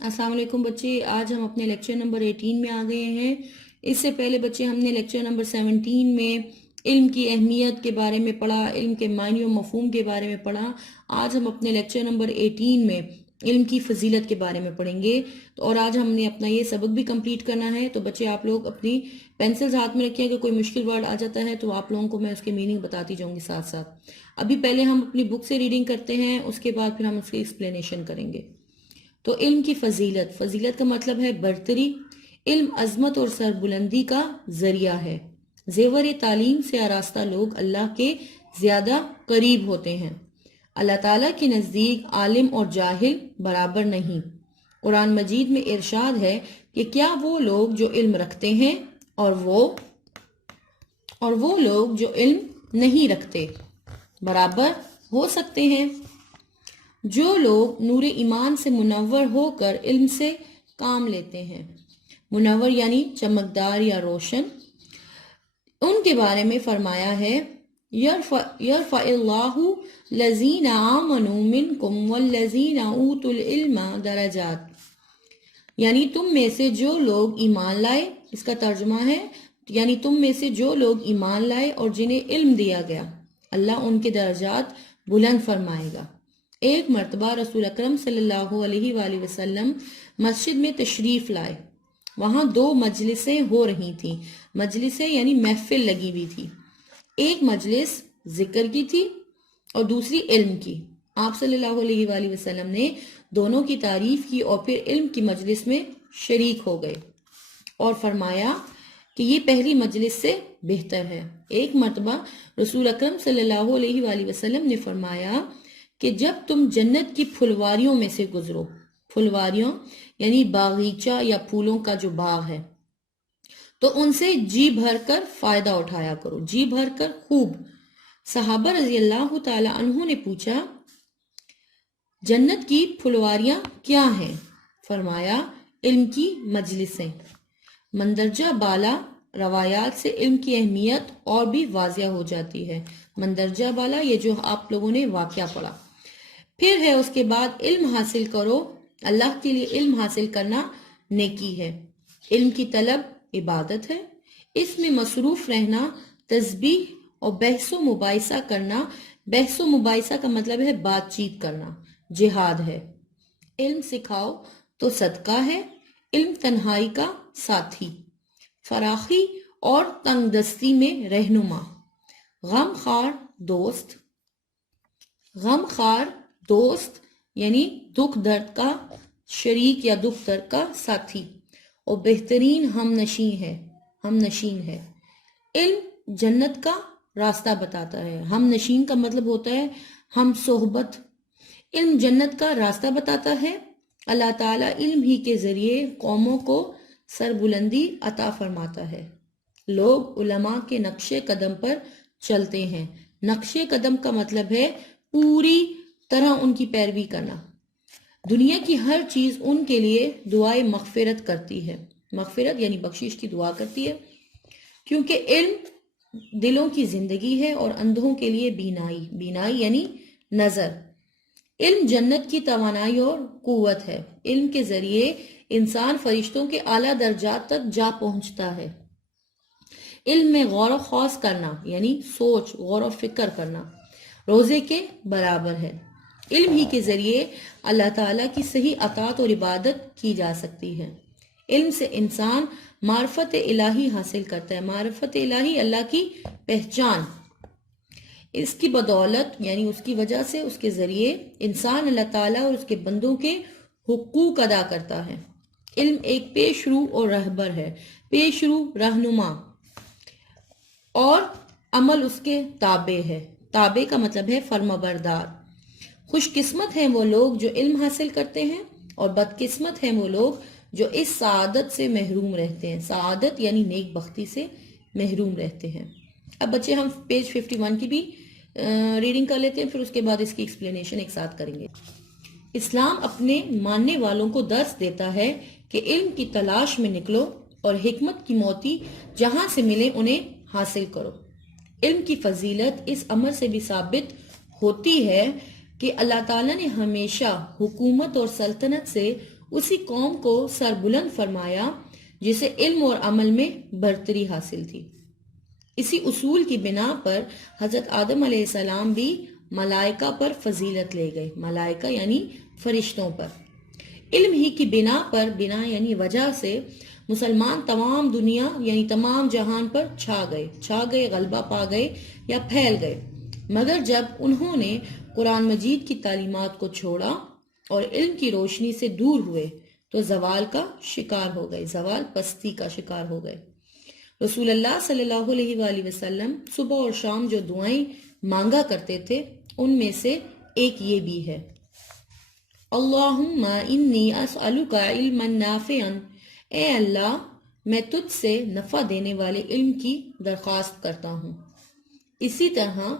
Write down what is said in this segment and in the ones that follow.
السلام علیکم بچے، آج ہم اپنے لیکچر نمبر 18 میں آ گئے ہیں۔ اس سے پہلے بچے ہم نے لیکچر نمبر 17 میں علم کی اہمیت کے بارے میں پڑھا، علم کے معنی و مفہوم کے بارے میں پڑھا۔ آج ہم اپنے لیکچر نمبر 18 میں علم کی فضیلت کے بارے میں پڑھیں گے، اور آج ہم نے اپنا یہ سبق بھی کمپلیٹ کرنا ہے۔ تو بچے آپ لوگ اپنی پینسلز ہاتھ میں رکھیں، کہ کوئی مشکل ورڈ آ جاتا ہے تو آپ لوگوں کو میں اس کے میننگ بتاتی جاؤں گی ساتھ ساتھ۔ ابھی پہلے ہم اپنی بک سے ریڈنگ کرتے ہیں، اس کے بعد پھر ہم اس کی ایکسپلینیشن کریں گے۔ تو علم کی فضیلت، فضیلت کا مطلب ہے برتری۔ علم عظمت اور سربلندی کا ذریعہ ہے۔ زیور تعلیم سے آراستہ لوگ اللہ کے زیادہ قریب ہوتے ہیں۔ اللہ تعالیٰ کے نزدیک عالم اور جاہل برابر نہیں۔ قرآن مجید میں ارشاد ہے کہ کیا وہ لوگ جو علم رکھتے ہیں اور وہ لوگ جو علم نہیں رکھتے برابر ہو سکتے ہیں؟ جو لوگ نور ایمان سے منور ہو کر علم سے کام لیتے ہیں، منور یعنی چمکدار یا روشن، ان کے بارے میں فرمایا ہے یرفع اللہ الذین آمنوا منکم والذین اوتوا العلم درجات، یعنی تم میں سے جو لوگ ایمان لائے، اس کا ترجمہ ہے یعنی تم میں سے جو لوگ ایمان لائے اور جنہیں علم دیا گیا، اللہ ان کے درجات بلند فرمائے گا۔ ایک مرتبہ رسول اکرم صلی اللہ علیہ وآلہ وسلم مسجد میں تشریف لائے۔ وہاں دو مجلسیں ہو رہی تھیں، مجلسیں یعنی محفل لگی ہوئی تھی۔ ایک مجلس ذکر کی تھی اور دوسری علم کی۔ آپ صلی اللہ علیہ وآلہ وسلم نے دونوں کی تعریف کی اور پھر علم کی مجلس میں شریک ہو گئے اور فرمایا کہ یہ پہلی مجلس سے بہتر ہے۔ ایک مرتبہ رسول اکرم صلی اللہ علیہ وآلہ وسلم نے فرمایا کہ جب تم جنت کی پھلواریوں میں سے گزرو، پھلواریوں یعنی باغیچہ یا پھولوں کا جو باغ ہے، تو ان سے جی بھر کر فائدہ اٹھایا کرو، جی بھر کر خوب۔ صحابہ رضی اللہ تعالی عنہ نے پوچھا جنت کی پھلواریاں کیا ہیں؟ فرمایا علم کی مجلسیں۔ مندرجہ بالا روایات سے علم کی اہمیت اور بھی واضح ہو جاتی ہے۔ مندرجہ بالا یہ جو آپ لوگوں نے واقعہ پڑھا۔ پھر ہے اس کے بعد علم حاصل کرو، اللہ کے لیے علم حاصل کرنا نیکی ہے۔ علم کی طلب عبادت ہے، اس میں مصروف رہنا تسبیح اور بحث و مباحثہ کرنا، بحث و مباحثہ کا مطلب ہے بات چیت کرنا، جہاد ہے۔ علم سکھاؤ تو صدقہ ہے، علم تنہائی کا ساتھی، فراخی اور تنگ دستی میں رہنما، غم خار دوست یعنی دکھ درد کا شریک یا دکھ درد کا ساتھی، اور بہترین ہم نشین ہے۔ علم جنت کا راستہ بتاتا ہے۔ ہم نشین کا مطلب ہوتا ہے ہم صحبت۔ علم جنت کا راستہ بتاتا ہے۔ اللہ تعالیٰ علم ہی کے ذریعے قوموں کو سربلندی عطا فرماتا ہے۔ لوگ علماء کے نقش قدم پر چلتے ہیں۔ نقش قدم کا مطلب ہے پوری طرح ان کی پیروی کرنا۔ دنیا کی ہر چیز ان کے لیے دعائے مغفرت کرتی ہے، مغفرت یعنی بخشش کی دعا کرتی ہے، کیونکہ علم دلوں کی زندگی ہے، اور اندھوں کے لیے بینائی یعنی نظر۔ علم جنت کی توانائی اور قوت ہے۔ علم کے ذریعے انسان فرشتوں کے اعلیٰ درجات تک جا پہنچتا ہے۔ علم میں غور و خوض کرنا یعنی سوچ، غور و فکر کرنا روزے کے برابر ہے۔ علم ہی کے ذریعے اللہ تعالیٰ کی صحیح اطاعت اور عبادت کی جا سکتی ہے۔ علم سے انسان معرفت الہی حاصل کرتا ہے۔ معرفت الہی اللہ کی پہچان، اس کی بدولت یعنی اس کی وجہ سے، اس کے ذریعے انسان اللہ تعالیٰ اور اس کے بندوں کے حقوق ادا کرتا ہے۔ علم ایک پیش رو اور رہبر ہے، پیش رو رہنما، اور عمل اس کے تابع ہے۔ تابع کا مطلب ہے فرمانبردار۔ خوش قسمت ہیں وہ لوگ جو علم حاصل کرتے ہیں، اور بدقسمت ہیں وہ لوگ جو اس سعادت سے محروم رہتے ہیں۔ سعادت یعنی نیک بختی سے محروم رہتے ہیں۔ اب بچے ہم پیج 51 کی بھی ریڈنگ کر لیتے ہیں، پھر اس کے بعد اس کی ایکسپلینیشن ایک ساتھ کریں گے۔ اسلام اپنے ماننے والوں کو درس دیتا ہے کہ علم کی تلاش میں نکلو اور حکمت کی موتی جہاں سے ملے انہیں حاصل کرو۔ علم کی فضیلت اس امر سے بھی ثابت ہوتی ہے کہ اللہ تعالیٰ نے ہمیشہ حکومت اور سلطنت سے اسی قوم کو سربلند فرمایا جسے علم اور عمل میں برتری حاصل تھی۔ اسی اصول کی بنا پر حضرت آدم علیہ السلام بھی ملائکہ پر فضیلت لے گئے، ملائکہ یعنی فرشتوں پر۔ علم ہی کی بنا پر، بنا یعنی وجہ سے، مسلمان تمام دنیا یعنی تمام جہان پر چھا گئے، غلبہ پا گئے یا پھیل گئے۔ مگر جب انہوں نے قرآن مجید کی تعلیمات کو چھوڑا اور علم کی روشنی سے دور ہوئے تو زوال کا شکار ہو گئے، زوال پستی کا شکار ہو گئے۔ رسول اللہ صلی اللہ علیہ وآلہ وسلم صبح اور شام جو دعائیں مانگا کرتے تھے ان میں سے ایک یہ بھی ہے، اللہم انی اسألک علما نافعا، اے اللہ میں تجھ سے نفع دینے والے علم کی درخواست کرتا ہوں۔ اسی طرح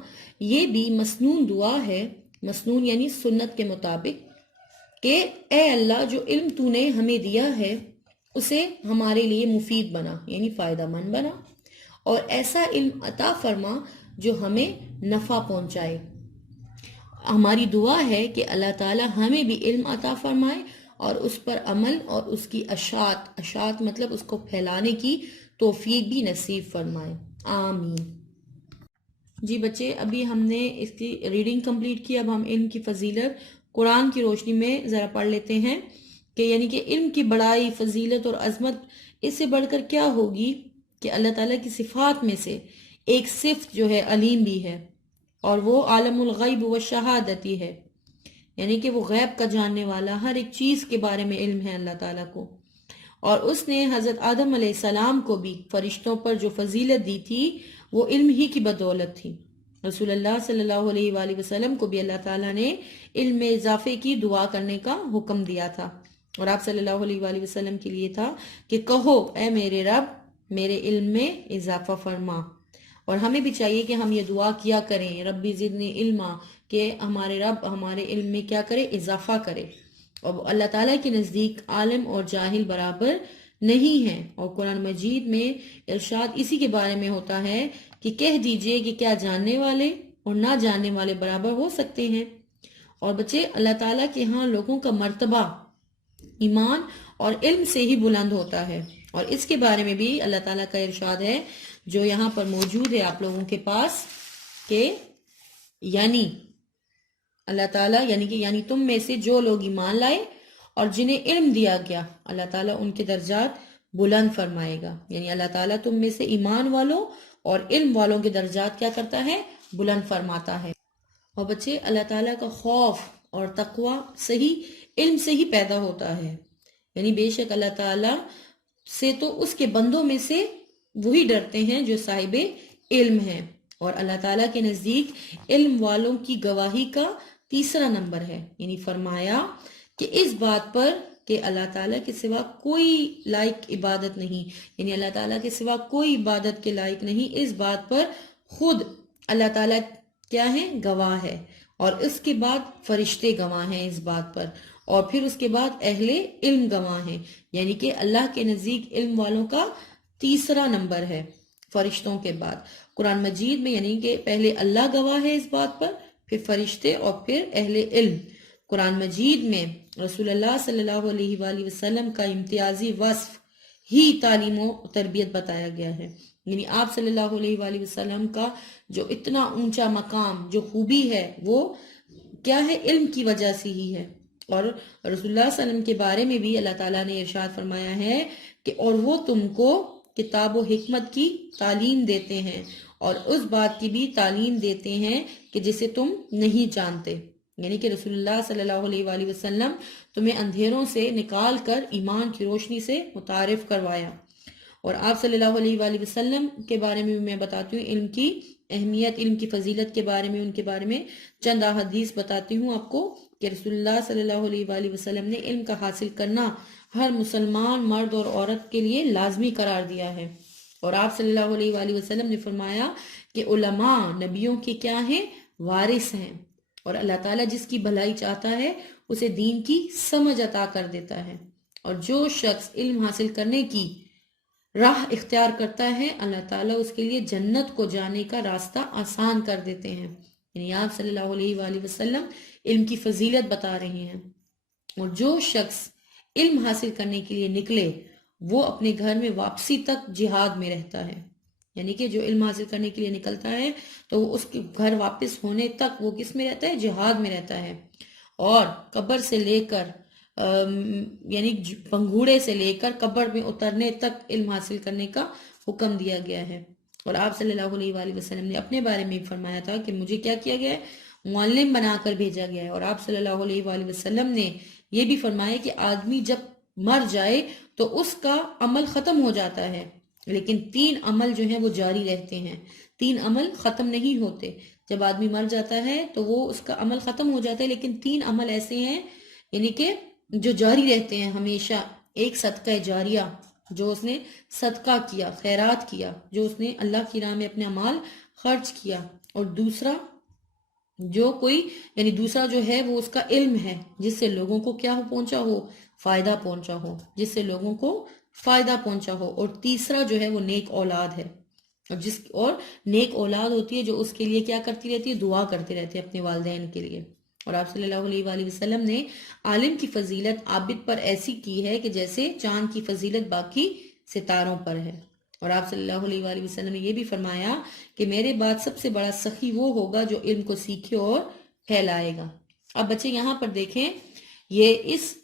یہ بھی مسنون دعا ہے، مسنون یعنی سنت کے مطابق، کہ اے اللہ جو علم تو نے ہمیں دیا ہے اسے ہمارے لیے مفید بنا یعنی فائدہ مند بنا، اور ایسا علم عطا فرما جو ہمیں نفع پہنچائے۔ ہماری دعا ہے کہ اللہ تعالی ہمیں بھی علم عطا فرمائے اور اس پر عمل اور اس کی اشاعت مطلب اس کو پھیلانے کی توفیق بھی نصیب فرمائے، آمین۔ جی بچے، ابھی ہم نے اس کی ریڈنگ کمپلیٹ کی، اب ہم علم کی فضیلت قرآن کی روشنی میں ذرا پڑھ لیتے ہیں کہ یعنی کہ علم کی بڑائی، فضیلت اور عظمت اس سے بڑھ کر کیا ہوگی کہ اللہ تعالیٰ کی صفات میں سے ایک صفت جو ہے علیم بھی ہے، اور وہ عالم الغیب و شہادتی ہے، یعنی کہ وہ غیب کا جاننے والا، ہر ایک چیز کے بارے میں علم ہے اللہ تعالیٰ کو۔ اور اس نے حضرت آدم علیہ السلام کو بھی فرشتوں پر جو فضیلت دی تھی وہ علم ہی کی بدولت تھی۔ رسول اللہ صلی اللہ علیہ وآلہ وسلم کو بھی اللہ تعالیٰ نے علم میں اضافے کی دعا کرنے کا حکم دیا تھا، اور آپ صلی اللہ علیہ وآلہ وسلم کے لیے تھا کہ کہو اے میرے رب میرے علم میں اضافہ فرما۔ اور ہمیں بھی چاہیے کہ ہم یہ دعا کیا کریں، ربی زدنی علما، کہ ہمارے رب ہمارے علم میں کیا کرے، اضافہ کرے۔ اور اللہ تعالیٰ کے نزدیک عالم اور جاہل برابر نہیں ہیں، اور قرآن مجید میں ارشاد اسی کے بارے میں ہوتا ہے کہ کہہ دیجئے کہ کیا جاننے والے اور نہ جاننے والے برابر ہو سکتے ہیں۔ اور بچے، اللہ تعالیٰ کے ہاں لوگوں کا مرتبہ ایمان اور علم سے ہی بلند ہوتا ہے، اور اس کے بارے میں بھی اللہ تعالیٰ کا ارشاد ہے جو یہاں پر موجود ہے آپ لوگوں کے پاس، کہ یعنی اللہ تعالیٰ یعنی تم میں سے جو لوگ ایمان لائے اور جنہیں علم دیا گیا اللہ تعالیٰ ان کے درجات بلند فرمائے گا، یعنی اللہ تعالیٰ تم میں سے ایمان والوں اور علم والوں کے درجات کیا کرتا ہے، بلند فرماتا ہے۔ اور بچے، اللہ تعالیٰ کا خوف اور تقوی صحیح علم سے ہی پیدا ہوتا ہے، یعنی بے شک اللہ تعالیٰ سے تو اس کے بندوں میں سے وہی ڈرتے ہیں جو صاحب علم ہیں، اور اللہ تعالیٰ کے نزدیک علم والوں کی گواہی کا تیسرا نمبر ہے، یعنی فرمایا کہ اس بات پر کہ اللہ تعالیٰ کے سوا کوئی لائق عبادت نہیں، یعنی اللہ تعالیٰ کے سوا کوئی عبادت کے لائق نہیں، اس بات پر خود اللہ تعالیٰ کیا ہے، گواہ ہے، اور اس کے بعد فرشتے گواہ ہیں اس بات پر، اور پھر اس کے بعد اہل علم گواہ ہیں، یعنی کہ اللہ کے نزدیک علم والوں کا تیسرا نمبر ہے فرشتوں کے بعد۔ قرآن مجید میں یعنی کہ پہلے اللہ گواہ ہے اس بات پر، پھر فرشتے اور پھر اہل علم۔ قرآن مجید میں رسول اللہ صلی اللہ علیہ وآلہ وسلم کا امتیازی وصف ہی تعلیم و تربیت بتایا گیا ہے، یعنی آپ صلی اللہ علیہ وآلہ وسلم کا جو اتنا اونچا مقام، جو خوبی ہے، وہ کیا ہے، علم کی وجہ سے ہی ہے۔ اور رسول اللہ صلی اللہ علیہ وسلم کے بارے میں بھی اللہ تعالیٰ نے ارشاد فرمایا ہے کہ اور وہ تم کو کتاب و حکمت کی تعلیم دیتے ہیں اور اس بات کی بھی تعلیم دیتے ہیں کہ جسے تم نہیں جانتے، یعنی کہ رسول اللہ صلی اللہ علیہ وآلہ وسلم تمہیں اندھیروں سے نکال کر ایمان کی روشنی سے متعارف کروایا۔ اور آپ صلی اللہ علیہ وآلہ وسلم کے بارے میں میں بتاتی ہوں علم کی اہمیت، علم کی فضیلت کے بارے میں، ان کے بارے میں چند احادیث بتاتی ہوں آپ کو کہ رسول اللہ صلی اللہ علیہ وآلہ وسلم نے علم کا حاصل کرنا ہر مسلمان مرد اور عورت کے لیے لازمی قرار دیا ہے، اور آپ صلی اللہ علیہ وآلہ وسلم نے فرمایا کہ علماء نبیوں کے کیا ہیں، وارث ہیں، اور اللہ تعالیٰ جس کی بھلائی چاہتا ہے اسے دین کی سمجھ عطا کر دیتا ہے، اور جو شخص علم حاصل کرنے کی راہ اختیار کرتا ہے اللہ تعالیٰ اس کے لیے جنت کو جانے کا راستہ آسان کر دیتے ہیں، یعنی آپ صلی اللہ علیہ وآلہ وسلم علم کی فضیلت بتا رہے ہیں۔ اور جو شخص علم حاصل کرنے کے لیے نکلے وہ اپنے گھر میں واپسی تک جہاد میں رہتا ہے. یعنی کہ جو علم حاصل کرنے کے لیے نکلتا ہے تو وہ اس کے گھر واپس ہونے تک وہ کس میں رہتا ہے؟ جہاد میں رہتا ہے. اور قبر سے لے کر یعنی پنگھوڑے سے لے کر قبر میں اترنے تک علم حاصل کرنے کا حکم دیا گیا ہے. اور آپ صلی اللہ علیہ وآلہ وسلم نے اپنے بارے میں فرمایا تھا کہ مجھے کیا کیا گیا ہے؟ معلم بنا کر بھیجا گیا ہے. اور آپ صلی اللہ علیہ وآلہ وسلم نے یہ بھی فرمایا کہ آدمی جب مر جائے تو اس کا عمل ختم ہو جاتا ہے، لیکن 3 عمل جو ہیں وہ جاری رہتے ہیں. 3 عمل ختم نہیں ہوتے. جب آدمی مر جاتا ہے تو وہ اس کا عمل ختم ہو جاتا ہے، لیکن 3 عمل ایسے ہیں یعنی کہ جو جاری رہتے ہیں ہمیشہ. ایک صدقہ جاریہ، جو اس نے صدقہ کیا، خیرات کیا، جو اس نے اللہ کی راہ میں اپنا مال خرچ کیا. اور دوسرا دوسرا جو ہے وہ اس کا علم ہے، جس سے لوگوں کو کیا پہنچا ہو؟ فائدہ پہنچا ہو، جس سے لوگوں کو فائدہ پہنچا ہو. اور تیسرا جو ہے وہ نیک اولاد ہے، اور نیک اولاد ہوتی ہے جو اس کے لیے کیا کرتی رہتی ہے؟ دعا کرتے رہتے ہیں اپنے والدین کے لیے. اور آپ صلی اللہ علیہ وآلہ وسلم نے عالم کی فضیلت عابد پر ایسی کی ہے کہ جیسے چاند کی فضیلت باقی ستاروں پر ہے. اور آپ صلی اللہ علیہ وآلہ وسلم نے یہ بھی فرمایا کہ میرے بعد سب سے بڑا سخی وہ ہوگا جو علم کو سیکھے اور پھیلائے گا. اب بچے یہاں پر دیکھیں، یہ اس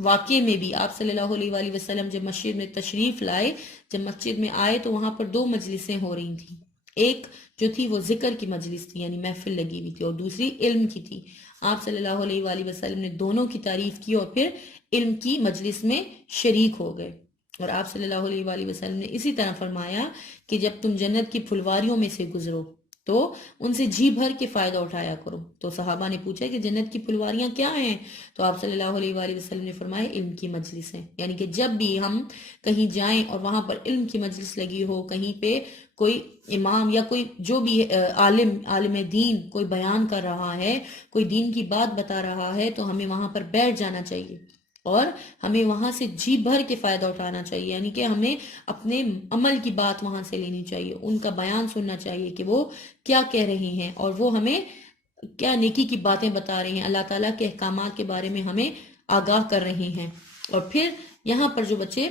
واقعے میں بھی آپ صلی اللہ علیہ وآلہ وسلم جب مسجد میں تشریف لائے، جب مسجد میں آئے تو وہاں پر 2 مجلسیں ہو رہی تھیں. ایک جو تھی وہ ذکر کی مجلس تھی، یعنی محفل لگی ہوئی تھی، اور دوسری علم کی تھی. آپ صلی اللہ علیہ وآلہ وسلم نے دونوں کی تعریف کی اور پھر علم کی مجلس میں شریک ہو گئے. اور آپ صلی اللہ علیہ وآلہ وسلم نے اسی طرح فرمایا کہ جب تم جنت کی پھلواریوں میں سے گزرو تو ان سے جی بھر کے فائدہ اٹھایا کرو. تو صحابہ نے پوچھا کہ جنت کی پھلواریاں کیا ہیں؟ تو آپ صلی اللہ علیہ وآلہ وسلم نے فرمایا علم کی مجلس ہے. یعنی کہ جب بھی ہم کہیں جائیں اور وہاں پر علم کی مجلس لگی ہو، کہیں پہ کوئی امام یا کوئی جو بھی عالم دین کوئی بیان کر رہا ہے، کوئی دین کی بات بتا رہا ہے، تو ہمیں وہاں پر بیٹھ جانا چاہیے اور ہمیں وہاں سے جی بھر کے فائدہ اٹھانا چاہیے. یعنی کہ ہمیں اپنے عمل کی بات وہاں سے لینی چاہیے، ان کا بیان سننا چاہیے کہ وہ کیا کہہ رہے ہیں اور وہ ہمیں کیا نیکی کی باتیں بتا رہے ہیں، اللہ تعالیٰ کے احکامات کے بارے میں ہمیں آگاہ کر رہے ہیں. اور پھر یہاں پر جو بچے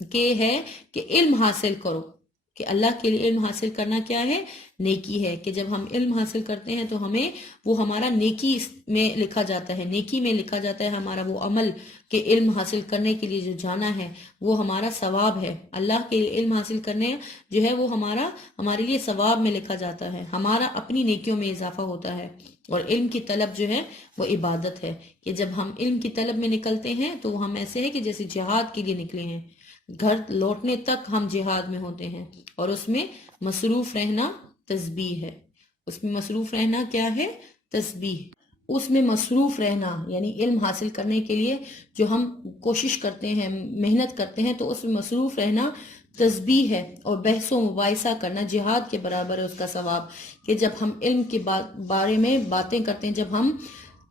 کہ ہے کہ علم حاصل کرو، کہ اللہ کے لیے علم حاصل کرنا کیا ہے؟ نیکی ہے. کہ جب ہم علم حاصل کرتے ہیں تو ہمیں وہ ہمارا نیکی میں لکھا جاتا ہے، نیکی میں لکھا جاتا ہے ہمارا وہ عمل، کہ علم حاصل کرنے کے لیے جو جانا ہے وہ ہمارا ثواب ہے. اللہ کے لیے علم حاصل کرنے جو ہے وہ ہمارے لیے ثواب میں لکھا جاتا ہے، ہمارا اپنی نیکیوں میں اضافہ ہوتا ہے. اور علم کی طلب جو ہے وہ عبادت ہے. کہ جب ہم علم کی طلب میں نکلتے ہیں تو ہم ایسے ہیں کہ جیسے جہاد کے لیے نکلے ہیں، گھر لوٹنے تک ہم جہاد میں ہوتے ہیں. اور اس میں مصروف رہنا تسبیح ہے. اس میں مصروف رہنا کیا ہے؟ تسبیح. اس میں مصروف رہنا یعنی علم حاصل کرنے کے لیے جو ہم کوشش کرتے ہیں، محنت کرتے ہیں، تو اس میں مصروف رہنا تسبیح ہے. اور بحث و مباحثہ کرنا جہاد کے برابر ہے اس کا ثواب. کہ جب ہم علم کے بارے میں باتیں کرتے ہیں، جب ہم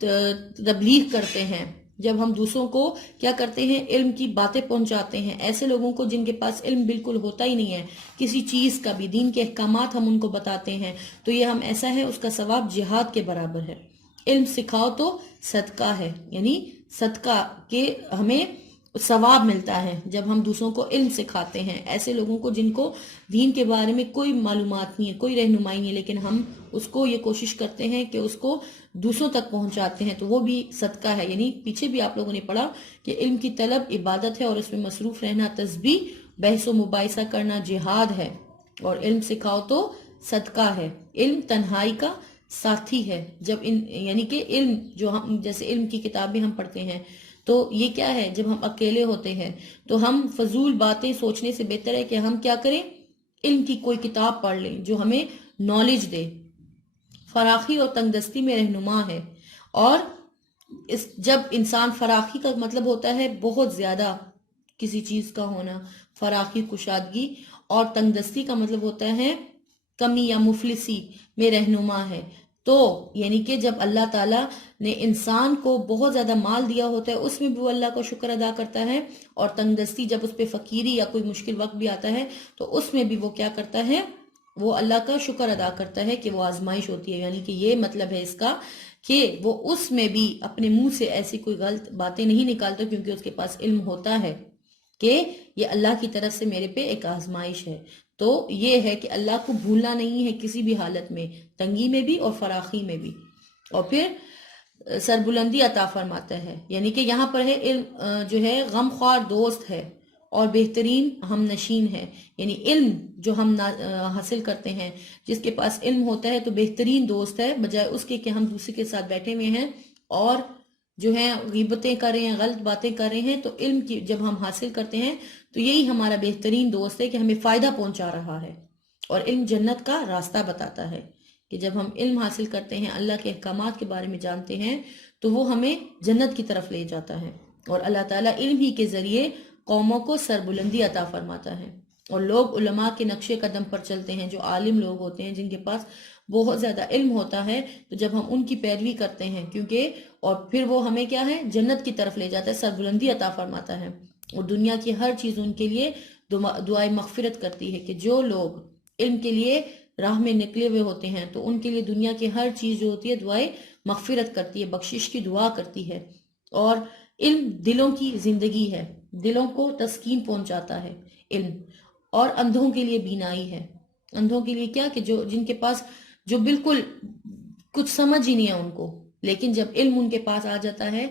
تبلیغ کرتے ہیں، جب ہم دوسروں کو کیا کرتے ہیں؟ علم کی باتیں پہنچاتے ہیں، ایسے لوگوں کو جن کے پاس علم بالکل ہوتا ہی نہیں ہے کسی چیز کا بھی، دین کے احکامات ہم ان کو بتاتے ہیں، تو یہ ہم ایسا ہے اس کا ثواب جہاد کے برابر ہے. علم سکھاؤ تو صدقہ ہے، یعنی صدقہ کے ہمیں ثواب ملتا ہے جب ہم دوسروں کو علم سکھاتے ہیں. ایسے لوگوں کو جن کو دین کے بارے میں کوئی معلومات نہیں ہے، کوئی رہنمائی نہیں ہے، لیکن ہم اس کو یہ کوشش کرتے ہیں کہ اس کو دوسروں تک پہنچاتے ہیں، تو وہ بھی صدقہ ہے. یعنی پیچھے بھی آپ لوگوں نے پڑھا کہ علم کی طلب عبادت ہے اور اس میں مصروف رہنا تسبیح، بحث و مباحثہ کرنا جہاد ہے، اور علم سکھاؤ تو صدقہ ہے. علم تنہائی کا ساتھی ہے. جب یعنی کہ علم جو ہم جیسے علم کی کتابیں ہم پڑھتے ہیں تو یہ کیا ہے؟ جب ہم اکیلے ہوتے ہیں تو ہم فضول باتیں سوچنے سے بہتر ہے کہ ہم کیا کریں؟ علم کی کوئی کتاب پڑھ لیں جو ہمیں نالج دے، فراخی اور تنگدستی میں رہنما ہے. اور جب انسان فراخی کا مطلب ہوتا ہے بہت زیادہ کسی چیز کا ہونا، فراخی کشادگی، اور تنگدستی کا مطلب ہوتا ہے کمی یا مفلسی میں رہنما ہے. تو یعنی کہ جب اللہ تعالیٰ نے انسان کو بہت زیادہ مال دیا ہوتا ہے اس میں بھی وہ اللہ کا شکر ادا کرتا ہے، اور تنگدستی جب اس پہ فقیری یا کوئی مشکل وقت بھی آتا ہے تو اس میں بھی وہ کیا کرتا ہے؟ وہ اللہ کا شکر ادا کرتا ہے کہ وہ آزمائش ہوتی ہے. یعنی کہ یہ مطلب ہے اس کا کہ وہ اس میں بھی اپنے منہ سے ایسی کوئی غلط باتیں نہیں نکالتا، کیونکہ اس کے پاس علم ہوتا ہے کہ یہ اللہ کی طرف سے میرے پہ ایک آزمائش ہے۔ تو یہ ہے کہ اللہ کو بھولنا نہیں ہے کسی بھی حالت میں، تنگی میں بھی اور فراخی میں بھی۔ اور پھر سربلندی عطا فرماتا ہے، یعنی کہ یہاں پر ہے علم جو ہے غمخوار دوست ہے اور بہترین ہم نشین ہے، یعنی علم جو ہم حاصل کرتے ہیں، جس کے پاس علم ہوتا ہے تو بہترین دوست ہے، بجائے اس کے کہ ہم دوسرے کے ساتھ بیٹھے ہوئے ہیں اور جو ہیں غیبتیں کر رہے ہیں، غلط باتیں کر رہے ہیں۔ تو علم کی جب ہم حاصل کرتے ہیں تو یہی ہمارا بہترین دوست ہے کہ ہمیں فائدہ پہنچا رہا ہے، اور علم جنت کا راستہ بتاتا ہے کہ جب ہم علم حاصل کرتے ہیں، اللہ کے احکامات کے بارے میں جانتے ہیں، تو وہ ہمیں جنت کی طرف لے جاتا ہے۔ اور اللہ تعالیٰ علم ہی کے ذریعے قوموں کو سربلندی عطا فرماتا ہے، اور لوگ علماء کے نقش قدم پر چلتے ہیں، جو عالم لوگ ہوتے ہیں جن کے پاس بہت زیادہ علم ہوتا ہے، تو جب ہم ان کی پیروی کرتے ہیں کیونکہ اور پھر وہ ہمیں کیا ہے، جنت کی طرف لے جاتا ہے، سربلندی عطا فرماتا ہے، اور دنیا کی ہر چیز ان کے لیے دعائے مغفرت کرتی ہے، کہ جو لوگ علم کے لیے راہ میں نکلے ہوئے ہوتے ہیں تو ان کے لیے دنیا کی ہر چیز جو ہوتی ہے دعائے مغفرت کرتی ہے، بخشش کی دعا کرتی ہے۔ اور علم دلوں کی زندگی ہے، دلوں کو تسکین پہنچاتا ہے علم۔ اور اندھوں کے لیے بینائی ہے، اندھوں کے لیے کیا، کہ جن کے پاس جو بالکل کچھ سمجھ ہی نہیں ہے ان کو، لیکن جب علم ان کے پاس آ جاتا ہے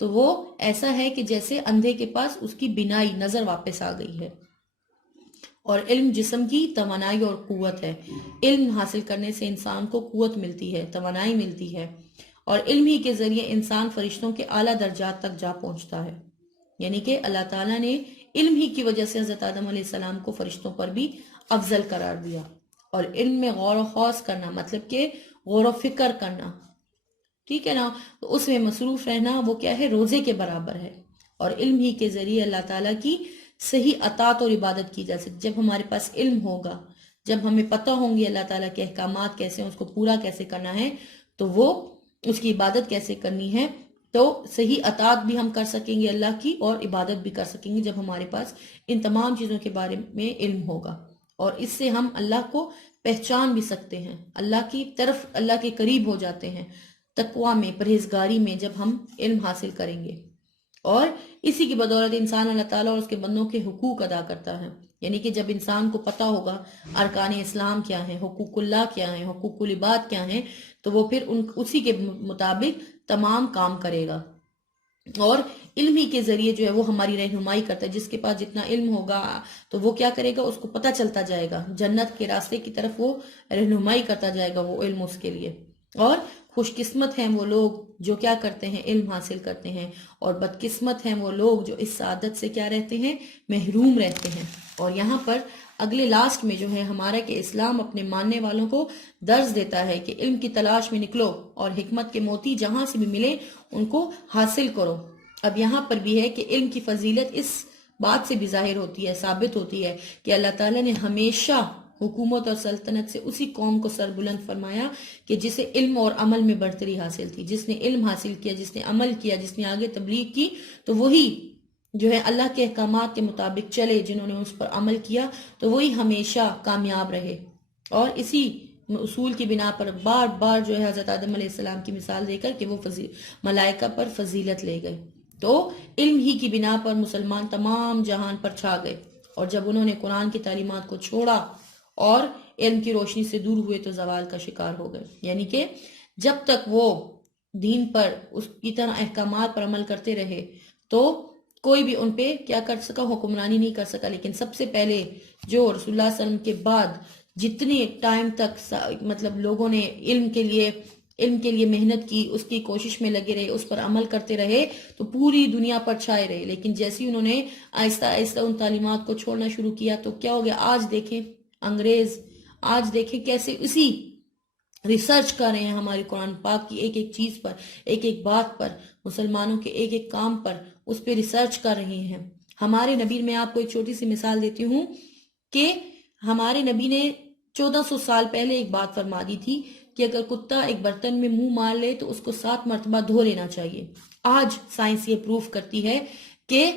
تو وہ ایسا ہے کہ جیسے اندھے کے پاس اس کی بینائی نظر واپس آ گئی ہے۔ اور علم جسم کی توانائی اور قوت ہے، علم حاصل کرنے سے انسان کو قوت ملتی ہے، توانائی ملتی ہے، اور علم ہی کے ذریعے انسان فرشتوں کے اعلیٰ درجات تک جا پہنچتا ہے، یعنی کہ اللہ تعالیٰ نے علم ہی کی وجہ سے حضرت آدم علیہ السلام کو فرشتوں پر بھی افضل قرار دیا۔ اور علم میں غور و خوض کرنا مطلب کہ غور و فکر کرنا، ٹھیک ہے نا، تو اس میں مصروف رہنا وہ کیا ہے، روزے کے برابر ہے۔ اور علم ہی کے ذریعے اللہ تعالیٰ کی صحیح اطاعت اور عبادت کی جا سکتی۔ جب ہمارے پاس علم ہوگا، جب ہمیں پتہ ہوں گے اللہ تعالیٰ کے احکامات کیسے ہیں، اس کو پورا کیسے کرنا ہے، تو وہ اس کی عبادت کیسے کرنی ہے، تو صحیح اطاعت بھی ہم کر سکیں گے اللہ کی، اور عبادت بھی کر سکیں گے جب ہمارے پاس ان تمام چیزوں کے بارے میں علم ہوگا۔ اور اس سے ہم اللہ کو پہچان بھی سکتے ہیں، اللہ کی طرف، اللہ کے قریب ہو جاتے ہیں، تقوی میں، پرہیزگاری میں، جب ہم علم حاصل کریں گے۔ اور اسی کی بدولت انسان اللہ تعالیٰ اور اس کے بندوں کے حقوق ادا کرتا ہے، یعنی کہ جب انسان کو پتہ ہوگا ارکان اسلام کیا ہیں، حقوق اللہ کیا ہیں، حقوق العباد کیا ہیں، تو وہ پھر اسی کے مطابق تمام کام کرے گا۔ اور علم ہی کے ذریعے جو ہے وہ ہماری رہنمائی کرتا ہے، جس کے پاس جتنا علم ہوگا تو وہ کیا کرے گا، اس کو پتہ چلتا جائے گا، جنت کے راستے کی طرف وہ رہنمائی کرتا جائے گا، وہ علم اس کے لیے۔ اور خوش قسمت ہیں وہ لوگ جو کیا کرتے ہیں، علم حاصل کرتے ہیں، اور بدقسمت ہیں وہ لوگ جو اس سعادت سے کیا رہتے ہیں، محروم رہتے ہیں۔ اور یہاں پر اگلے لاسٹ میں جو ہے ہمارا کہ اسلام اپنے ماننے والوں کو درس دیتا ہے کہ علم کی تلاش میں نکلو، اور حکمت کے موتی جہاں سے بھی ملے ان کو حاصل کرو۔ اب یہاں پر بھی ہے کہ علم کی فضیلت اس بات سے بھی ظاہر ہوتی ہے، ثابت ہوتی ہے کہ اللہ تعالیٰ نے ہمیشہ حکومت اور سلطنت سے اسی قوم کو سربلند فرمایا کہ جسے علم اور عمل میں برتری حاصل تھی، جس نے علم حاصل کیا، جس نے عمل کیا، جس نے آگے تبلیغ کی، تو وہی جو ہے اللہ کے احکامات کے مطابق چلے، جنہوں نے اس پر عمل کیا تو وہی ہمیشہ کامیاب رہے۔ اور اسی اصول کی بنا پر بار بار جو ہے حضرت آدم علیہ السلام کی مثال دے کر کہ وہ ملائکہ پر فضیلت لے گئے، تو علم ہی کی بنا پر مسلمان تمام جہان پر چھا گئے۔ اور جب انہوں نے قرآن کی تعلیمات کو چھوڑا اور علم کی روشنی سے دور ہوئے تو زوال کا شکار ہو گئے، یعنی کہ جب تک وہ دین پر اس کی طرح احکامات پر عمل کرتے رہے تو کوئی بھی ان پہ کیا کر سکا، حکمرانی نہیں کر سکا۔ لیکن سب سے پہلے جو رسول اللہ صلی اللہ علیہ وسلم کے بعد جتنے ٹائم تک مطلب لوگوں نے علم کے لیے محنت کی، اس کی کوشش میں لگے رہے، اس پر عمل کرتے رہے، تو پوری دنیا پر چھائے رہے۔ لیکن جیسے ہی انہوں نے آہستہ آہستہ ان تعلیمات کو چھوڑنا شروع کیا تو کیا ہو گیا، آج دیکھیں انگریز، آج دیکھیں کیسے اسی ریسرچ کر رہے ہیں ہماری قرآن پاک کی ایک ایک چیز پر، ایک ایک بات پر، مسلمانوں کے ایک ایک کام پر، اس پہ ریسرچ کر رہے ہیں۔ ہمارے نبی، میں آپ کو ایک چھوٹی سی مثال دیتی ہوں کہ ہمارے نبی نے 1400 سال پہلے ایک بات فرما دی تھی کہ اگر کتا ایک برتن میں منہ مار لے تو اس کو 7 مرتبہ دھو لینا چاہیے۔ آج سائنس یہ پروف کرتی ہے کہ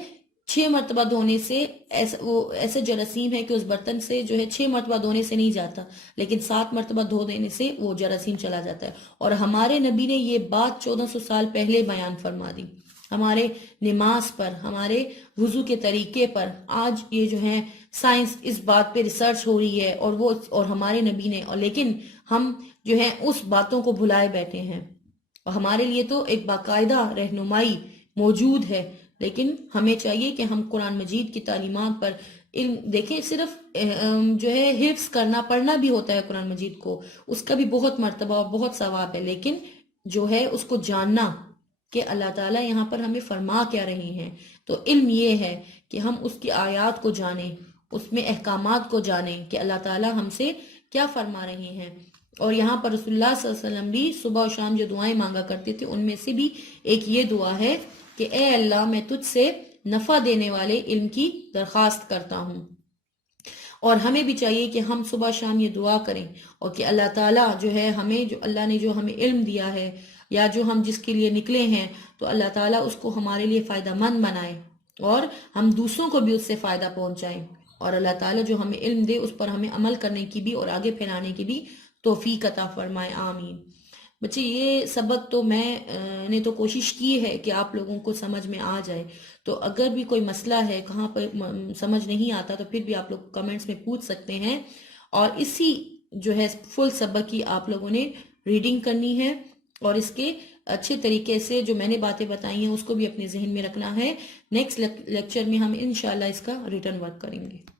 6 مرتبہ دھونے سے ایسا جراثیم ہے کہ اس برتن سے جو ہے 6 مرتبہ دھونے سے نہیں جاتا، لیکن 7 مرتبہ دھو دینے سے وہ جراثیم چلا جاتا ہے۔ اور ہمارے نبی نے یہ بات 1400 سال پہلے بیان فرما دی، ہمارے نماز پر، ہمارے وضو کے طریقے پر۔ آج یہ جو ہے سائنس اس بات پہ ریسرچ ہو رہی ہے اور ہمارے نبی نے، اور لیکن ہم جو ہے اس باتوں کو بھلائے بیٹھے ہیں، اور ہمارے لیے تو ایک باقاعدہ رہنمائی موجود ہے، لیکن ہمیں چاہیے کہ ہم قرآن مجید کی تعلیمات پر علم دیکھیں۔ صرف جو ہے حفظ کرنا، پڑھنا بھی ہوتا ہے قرآن مجید کو، اس کا بھی بہت مرتبہ اور بہت ثواب ہے، لیکن جو ہے اس کو جاننا کہ اللہ تعالیٰ یہاں پر ہمیں فرما کیا رہے ہیں۔ تو علم یہ ہے کہ ہم اس کی آیات کو جانیں، اس میں احکامات کو جانیں کہ اللہ تعالیٰ ہم سے کیا فرما رہے ہیں۔ اور یہاں پر رسول اللہ صلی اللہ علیہ وسلم بھی صبح و شام جو دعائیں مانگا کرتے تھے، ان میں سے بھی ایک یہ دعا ہے کہ اے اللہ، میں تجھ سے نفع دینے والے علم کی درخواست کرتا ہوں۔ اور ہمیں بھی چاہیے کہ ہم صبح شام یہ دعا کریں، اور کہ اللہ تعالیٰ جو ہے ہمیں، جو اللہ نے جو ہمیں علم دیا ہے، یا جو ہم جس کے لیے نکلے ہیں، تو اللہ تعالیٰ اس کو ہمارے لیے فائدہ مند بنائے، اور ہم دوسروں کو بھی اس سے فائدہ پہنچائیں، اور اللہ تعالیٰ جو ہمیں علم دے اس پر ہمیں عمل کرنے کی بھی اور آگے پھیلانے کی بھی توفیق عطا فرمائے، آمین۔ بچے یہ سبق تو میں نے تو کوشش کی ہے کہ آپ لوگوں کو سمجھ میں آ جائے، تو اگر بھی کوئی مسئلہ ہے، کہاں پر سمجھ نہیں آتا، تو پھر بھی آپ لوگ کمنٹس میں پوچھ سکتے ہیں، اور اسی جو ہے فل سبق کی آپ لوگوں نے ریڈنگ کرنی ہے، اور اس کے اچھے طریقے سے جو میں نے باتیں بتائی ہیں اس کو بھی اپنے ذہن میں رکھنا ہے۔ نیکسٹ لیکچر میں ہم انشاءاللہ اس کا ریٹن ورک کریں گے۔